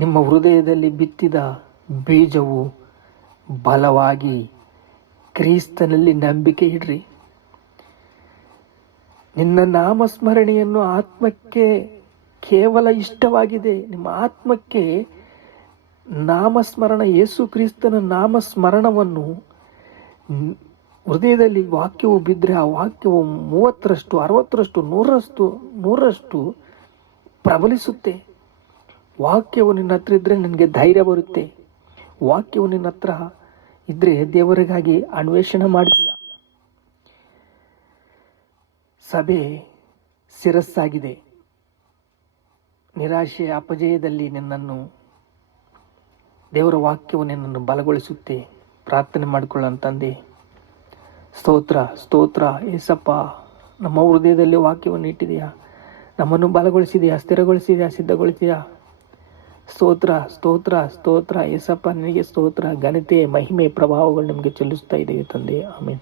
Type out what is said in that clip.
ನಿಮ್ಮ ಹೃದಯದಲ್ಲಿ ಬಿತ್ತಿದ ಬೀಜವು ಬಲವಾಗಿ ಕ್ರಿಸ್ತನಲ್ಲಿ ನಂಬಿಕೆ ಇಡ್ರಿ. ನಿನ್ನ ನಾಮಸ್ಮರಣೆಯನ್ನು ಆತ್ಮಕ್ಕೆ ಕೇವಲ ಇಷ್ಟವಾಗಿದೆ. ನಿಮ್ಮ ಆತ್ಮಕ್ಕೆ ನಾಮಸ್ಮರಣ, ಯೇಸು ಕ್ರಿಸ್ತನ ನಾಮಸ್ಮರಣವನ್ನು ಹೃದಯದಲ್ಲಿ ವಾಕ್ಯವು ಬಿದ್ದರೆ ಆ ವಾಕ್ಯವು 30ರಷ್ಟು 60ರಷ್ಟು 100ರಷ್ಟು ಪ್ರಬಲಿಸುತ್ತೆ. ವಾಕ್ಯವು ನಿನ್ನ ಹತ್ರ ಇದ್ದರೆ ನನಗೆ ಧೈರ್ಯ ಬರುತ್ತೆ. ವಾಕ್ಯವು ನಿನ್ನ ಹತ್ರ ಇದ್ದರೆ ದೇವರಿಗಾಗಿ ಅನ್ವೇಷಣೆ ಮಾಡ್ತೀಯ. ಸಭೆ ಶಿರಸ್ಸಾಗಿದೆ. ನಿರಾಶೆ ಅಪಜಯದಲ್ಲಿ ನಿನ್ನನ್ನು ದೇವರ ವಾಕ್ಯವು ನಿನ್ನನ್ನು ಬಲಗೊಳಿಸುತ್ತೆ. ಪ್ರಾರ್ಥನೆ ಮಾಡಿಕೊಳ್ಳೋಣ. ತಂದೆ, ಸ್ತೋತ್ರ ಸ್ತೋತ್ರ ಏಸಪ್ಪ, ನಮ್ಮ ಹೃದಯದಲ್ಲಿ ವಾಕ್ಯವನ್ನು ಇಟ್ಟಿದೆಯಾ, ನಮ್ಮನ್ನು ಬಲಗೊಳಿಸಿದೆಯಾ, ಸ್ಥಿರಗೊಳಿಸಿದೆಯಾ, ಸಿದ್ಧಗೊಳಿಸಿದೆಯಾ. ಸ್ತೋತ್ರ ಸ್ತೋತ್ರ ಸ್ತೋತ್ರ ಏಸಪ್ಪ, ನಿನಗೆ ಸ್ತೋತ್ರ, ಘನತೆ, ಮಹಿಮೆ, ಪ್ರಭಾವಗಳು ನಿಮಗೆ ಚೆಲ್ಲಿಸ್ತಾ ಇದ್ದೇವೆ ತಂದೆ. ಆಮೇಲೆ